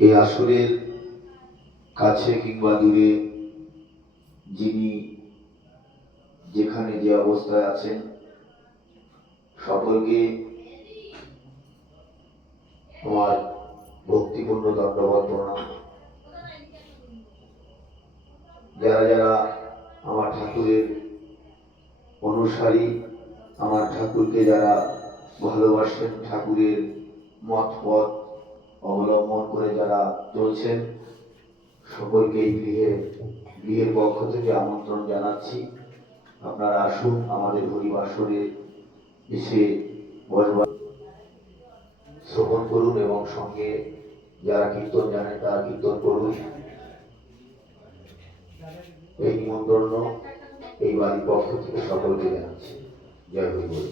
এই আসরের কাছে কিংবা দূরে যিনি যেখানে যে অবস্থায় আছেন সকলকে আমার ভক্তিপূর্ণ দণ্ডবত প্রণাম। যারা যারা আমার ঠাকুরের অনুসারী, আমার ঠাকুরকে যারা ভালোবাসেন, ঠাকুরের মত পথ অবলম্বন করে যারা চলছেন, সকলকে এই গৃহের পক্ষ থেকে আমন্ত্রণ জানাচ্ছি। আপনারা আসুন, আমাদের হরিবাসরে এসে বসবাস শ্রবণ করুন এবং সঙ্গে যারা কীর্তন জানেন তারা কীর্তন করুন। এই নিমন্ত্রণ এই বাড়ির পক্ষ থেকে সকলকে জানাচ্ছি। জয় হরি বল।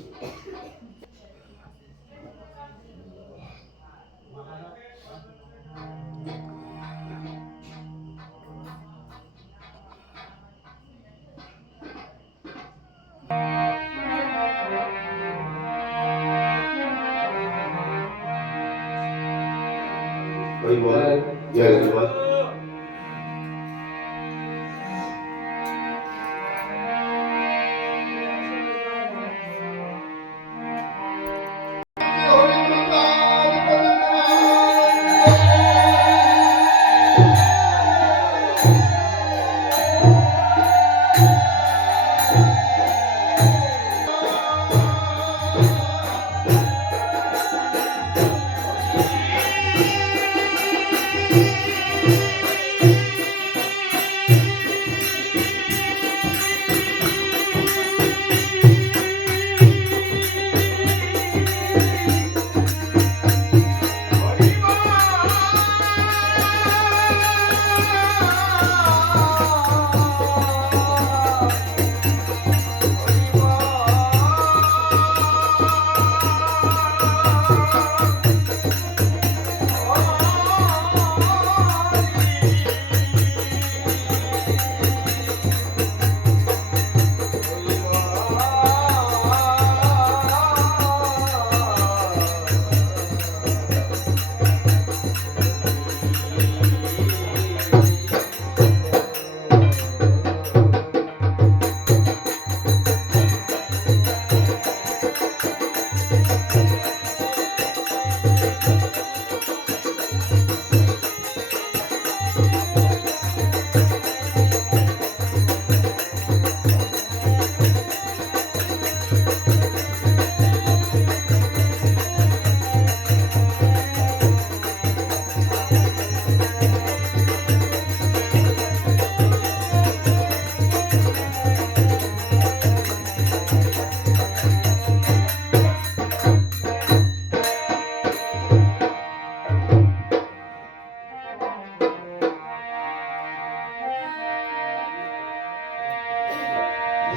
হরি বল, জয় হরি বল।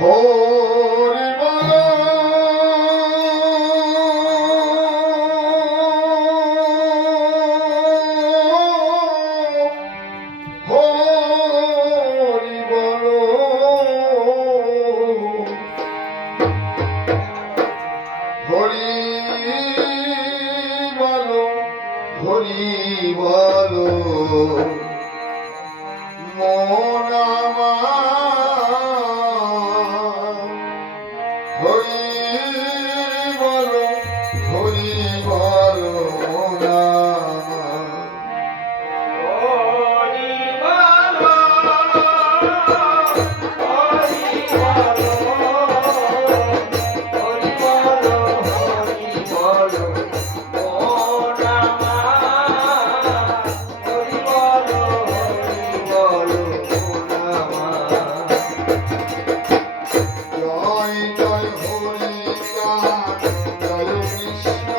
হরি বল, হরি বল, হরি বল, হরি বল, মন আমার হরি বল, হরি বল, মন জয় জয় হরি জয় কৃষ্ণ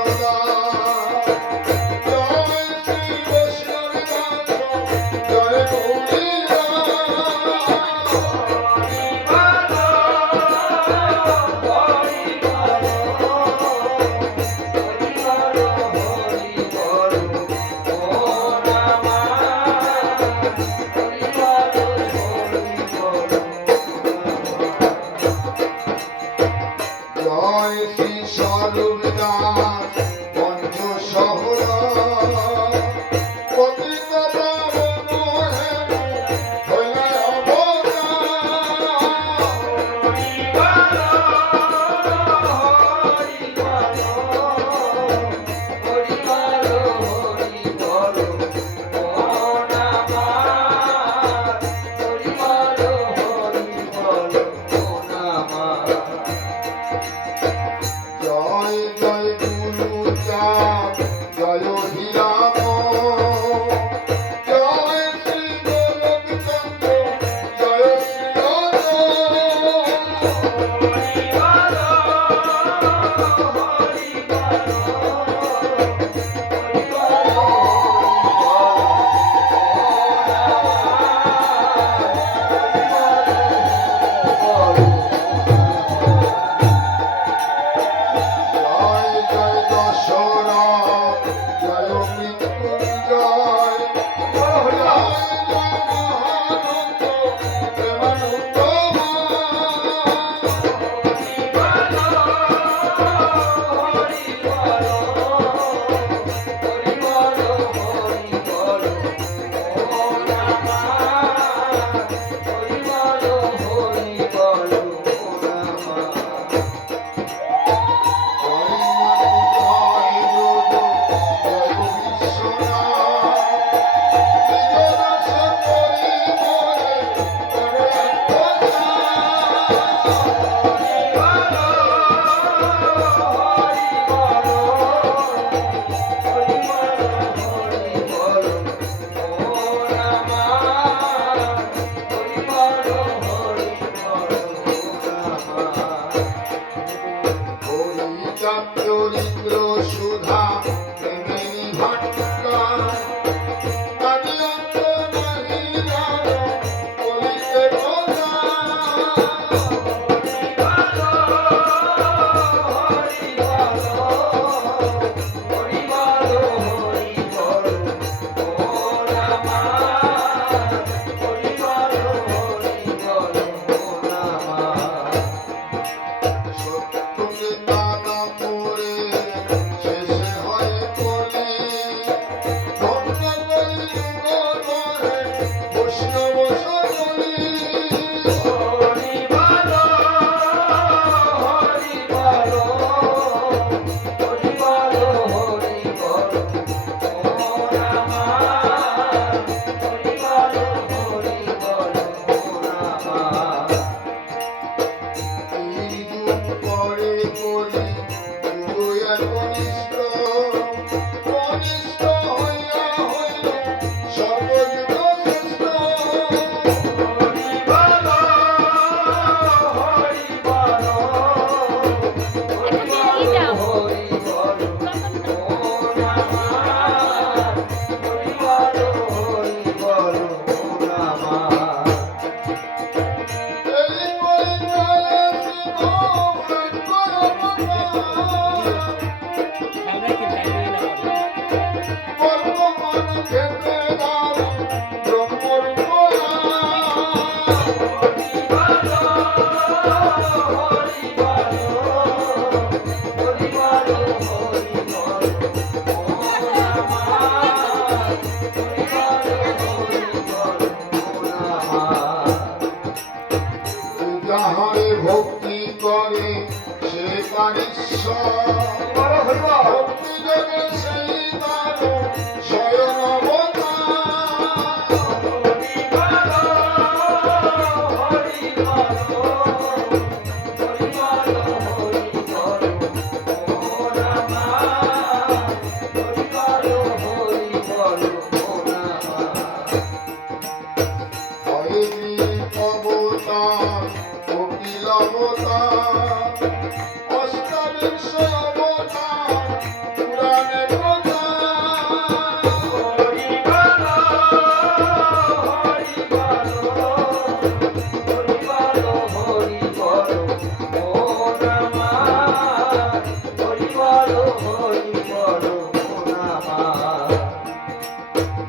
জগে সেই তার স্বয়ং অবতার কপিল অবতার অষ্টাবিংশ অবতার পুরাণে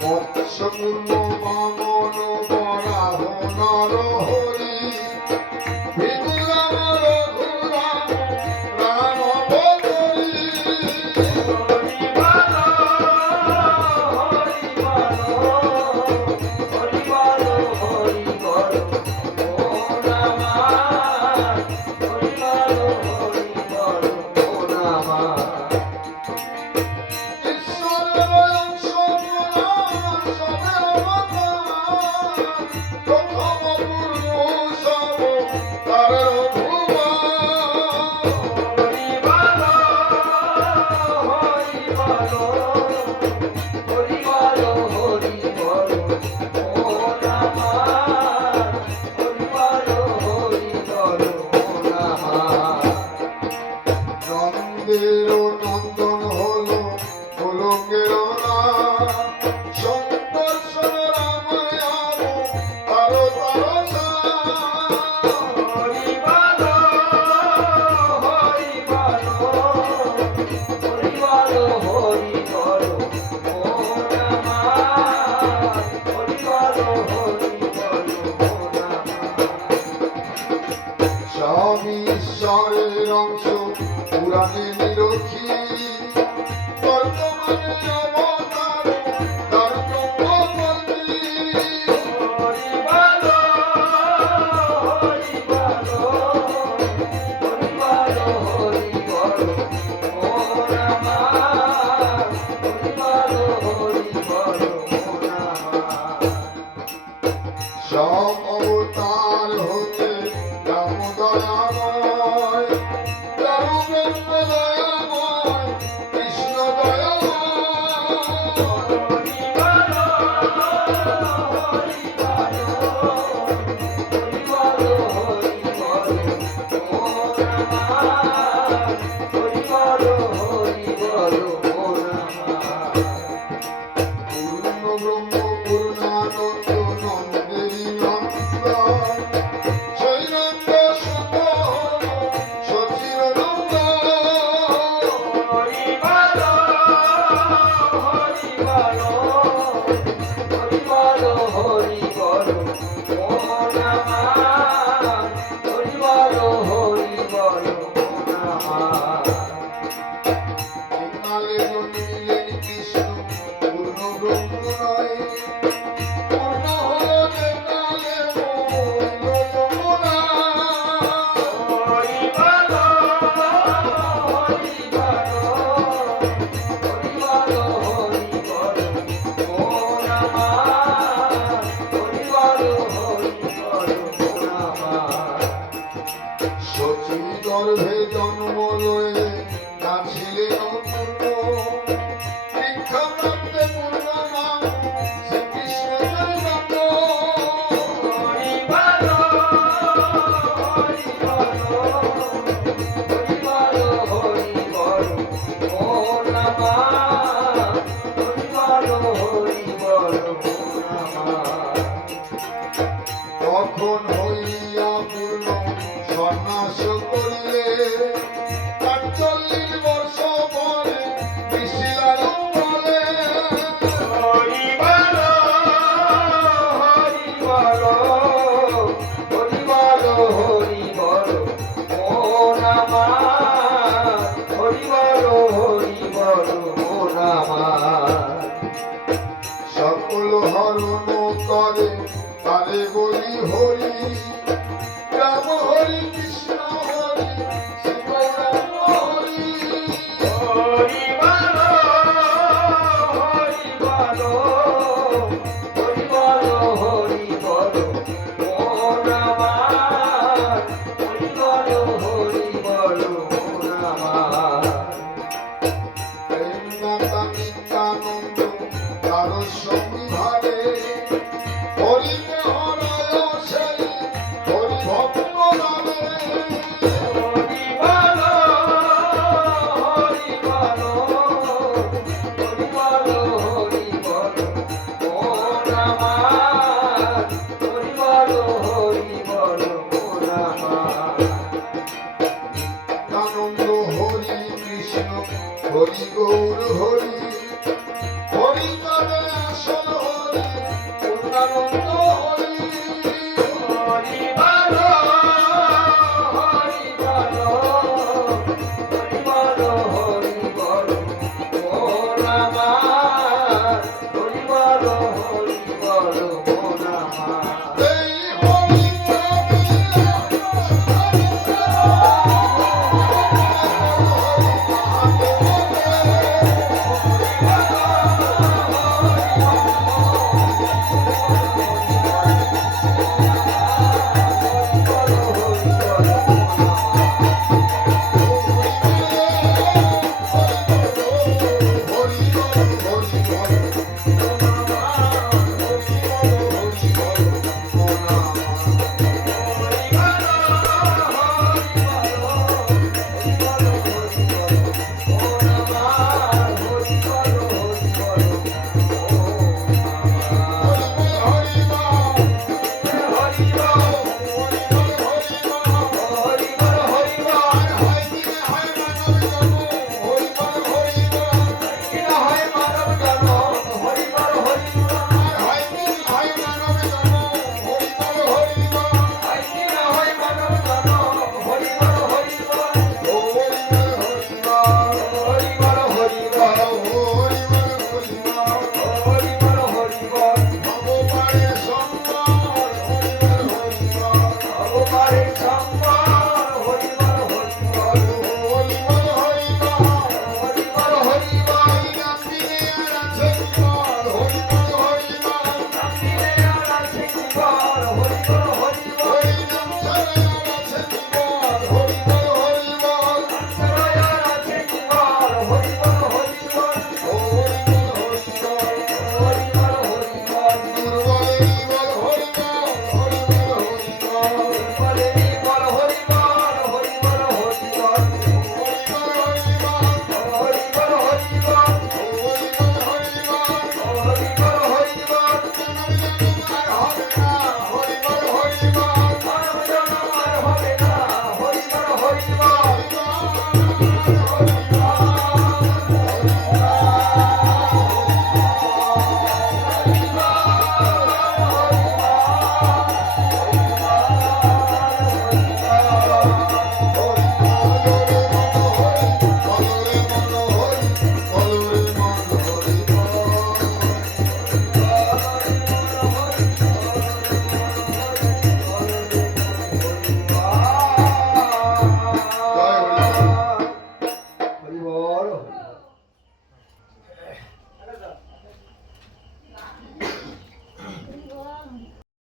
মৎস্যপূর্ণ বামন বরাহ নরহরি বিদুরাম রঘুরাম রাম অবতরী ঈশ্বরের অংশ সবে অবতার প্রথম পুরুষ তার নন্দের নন্দন হলো গোলকের সংদর্শন রামায়াম তার তারসা সব ঈশ্বরের অংশ পুরাণে নিরখী বর্তমানে অবতার তার ব্রহ্মমন্ত্রী সব অবতার হতে রাম দয়াময় রামচন্দ্র দয়াময় কৃষ্ণ পূর্ণ ব্রহ্ম পূর্ণানন্দ নন্দেরী নন্দন সেই নন্দ সুত সচির নন্দ কালে জন্মিলেন কৃষ্ণ পূর্ণ ব্রহ্ম নয় পূর্ণ হলো যে কালে হইল যমুনা সচী গর্ভে জন্ম লয়ে কাছিলেন পূর্ণ দীক্ষাপ্রাপ্তে পূর্ণ নাম শ্রীকৃষ্ণ চৈতন্য তখন হইয়া পূর্ণ সন্ন্যাস করিলে ৪৮ বর্ষ পরে বিশিলার বলে সকল হরণ করে তারে বলি হরি রাম হরি কৃষ্ণ হরি শিব রাম হরি হরি কারো সংবিধানে হরিকে হরায় সেই হরি ভক্ত নামে হরি বলো হরি বলো হরি বলো হরি বলো মন আমার হরি বলো মন আমার আনন্দ হরি কৃষ্ণ হরি গৌর হরি হরি মানে আসল হরি পূর্ণানন্দ হরি হরি বলো হরি বলো হরি বলো মন আমার হরি বলো মন আমার এই হরি হরি